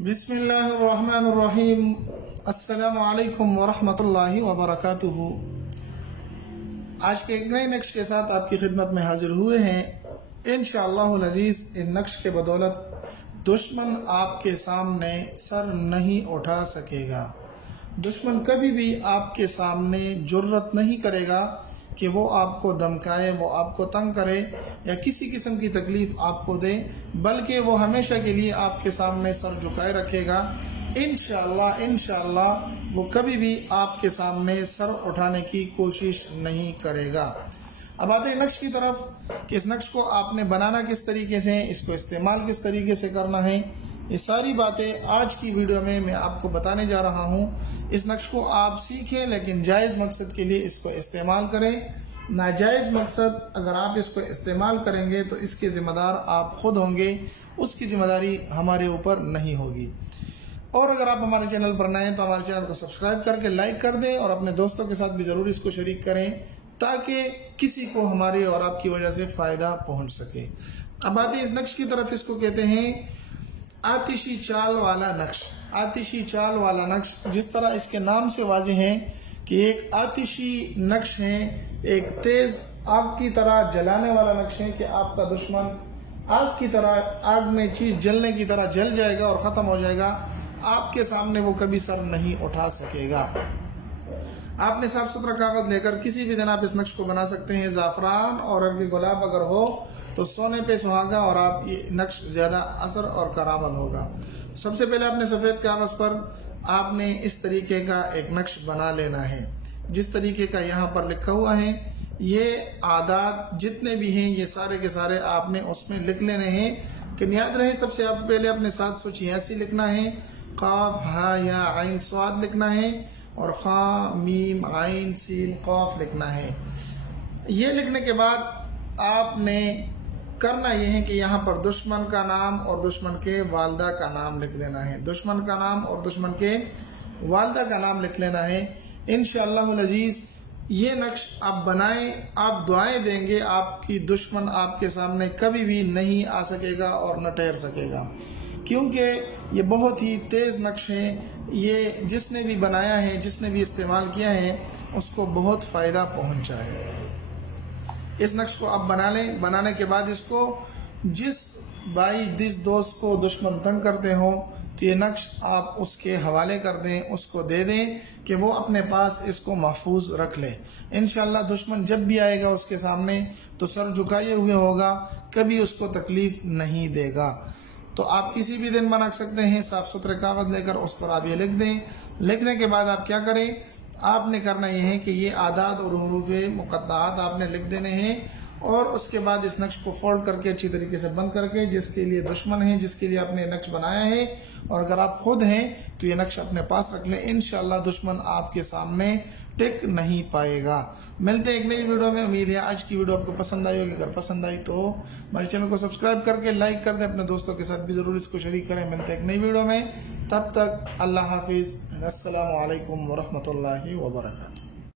बिस्मिल्लाहिर्रहमानिर्रहीम। अस्सलामु अलैकुम वरहमतुल्लाहि वबरकातुहू। आज के एक नए नक्श के साथ आपकी खिदमत में हाजिर हुए हैं। इंशाअल्लाहुल अज़ीज़ इन नक्श के बदौलत दुश्मन आपके सामने सर नहीं उठा सकेगा। दुश्मन कभी भी आपके सामने जुर्रत नहीं करेगा कि वो आपको धमकाए, वो आपको तंग करे या किसी किस्म की तकलीफ आपको दे, बल्कि वो हमेशा के लिए आपके सामने सर झुकाए रखेगा। इंशाअल्लाह वो कभी भी आपके सामने सर उठाने की कोशिश नहीं करेगा। अब आते हैं नक्श की तरफ कि इस नक्श को आपने बनाना किस तरीके से, इसको इस्तेमाल किस तरीके से करना है, ये सारी बातें आज की वीडियो में मैं आपको बताने जा रहा हूँ। इस नक्श को आप सीखें, लेकिन जायज़ मकसद के लिए इसको इस्तेमाल करें। नाजायज़ मकसद अगर आप इसको इस्तेमाल करेंगे तो इसके ज़िम्मेदार आप खुद होंगे, उसकी जिम्मेदारी हमारे ऊपर नहीं होगी। और अगर आप हमारे चैनल पर नए हैं तो हमारे चैनल को सब्सक्राइब करके लाइक कर दें और अपने दोस्तों के साथ भी ज़रूर इसको शरीक करें ताकि किसी को हमारे और आपकी वजह से फ़ायदा पहुँच सके। अब आते हैं इस नक्श की तरफ। इसको कहते हैं आतिशी चाल वाला नक्श। आतिशी चाल वाला नक्श जिस तरह इसके नाम से वाज़ेह है कि एक आतिशी नक्श है, एक तेज आग की तरह जलाने वाला नक्श है कि आपका दुश्मन आग की तरह, आग में चीज जलने की तरह जल जाएगा और खत्म हो जाएगा। आपके सामने वो कभी सर नहीं उठा सकेगा। आपने साफ सुथरा कागज लेकर किसी भी दिन आप इस नक्श को बना सकते हैं। ज़ाफ़रान और अरबी गुलाब अगर हो तो सोने पे सुहागा और आप ये नक्श ज्यादा असर और करामत होगा। सबसे पहले आपने सफेद कागज पर आपने इस तरीके का एक नक्श बना लेना है जिस तरीके का यहाँ पर लिखा हुआ है। ये आदात जितने भी हैं ये सारे के सारे आपने उसमें लिख लेने हैं कि याद रहे। सबसे आप पहले अपने 786 लिखना है, काफ हा या आइन स्वाद लिखना है और खा मीम आइन सीन कौफ लिखना है। ये लिखने के बाद आपने करना यह है कि यहाँ पर दुश्मन का नाम और दुश्मन के वालदा का नाम लिख लेना है। दुश्मन का नाम और दुश्मन के वालदा का नाम लिख लेना है। इंशाअल्लाहुल अज़ीज़ ये नक्श आप बनाएं, आप दुआएं देंगे, आपकी दुश्मन आपके सामने कभी भी नहीं आ सकेगा और न ठहर सकेगा, क्योंकि ये बहुत ही तेज नक्श है। ये जिसने भी बनाया है, जिसने भी इस्तेमाल किया है, उसको बहुत फायदा पहुंचा है। इस नक्श को आप बना लें। बनाने के बाद इसको जिस भाई जिस दोस्त को दुश्मन तंग करते हो तो ये नक्श आप उसके हवाले कर दें, उसको दे दें कि वो अपने पास इसको महफूज रख ले। इंशाअल्लाह दुश्मन जब भी आएगा उसके सामने तो सर झुकाए हुए होगा, कभी उसको तकलीफ नहीं देगा। तो आप किसी भी दिन बना सकते हैं। साफ सुथरे कागज लेकर उस पर आप ये लिख दें। लिखने के बाद आप क्या करें, आपने करना यह है कि ये आदाद और हुरूफ़े मुक़त्ताआत आपने लिख देने हैं और उसके बाद इस नक्श को फोल्ड करके अच्छी तरीके से बंद करके, जिसके लिए दुश्मन है, जिसके लिए आपने नक्श बनाया है और अगर आप खुद हैं तो ये नक्श अपने पास रख लें। इंशाअल्लाह दुश्मन आपके सामने टिक नहीं पाएगा। मिलते हैं एक नई वीडियो में। उम्मीद है आज की वीडियो आपको पसंद आई होगी। अगर पसंद आई तो हमारे चैनल को सब्सक्राइब करके लाइक कर दें, अपने दोस्तों के साथ भी जरूर इसको शरीक करें। मिलते हैं एक नई वीडियो में, तब तक अल्लाह हाफिज। अस्सलामु अलैकुम वरहमतुल्लाहि वबरकातुहू।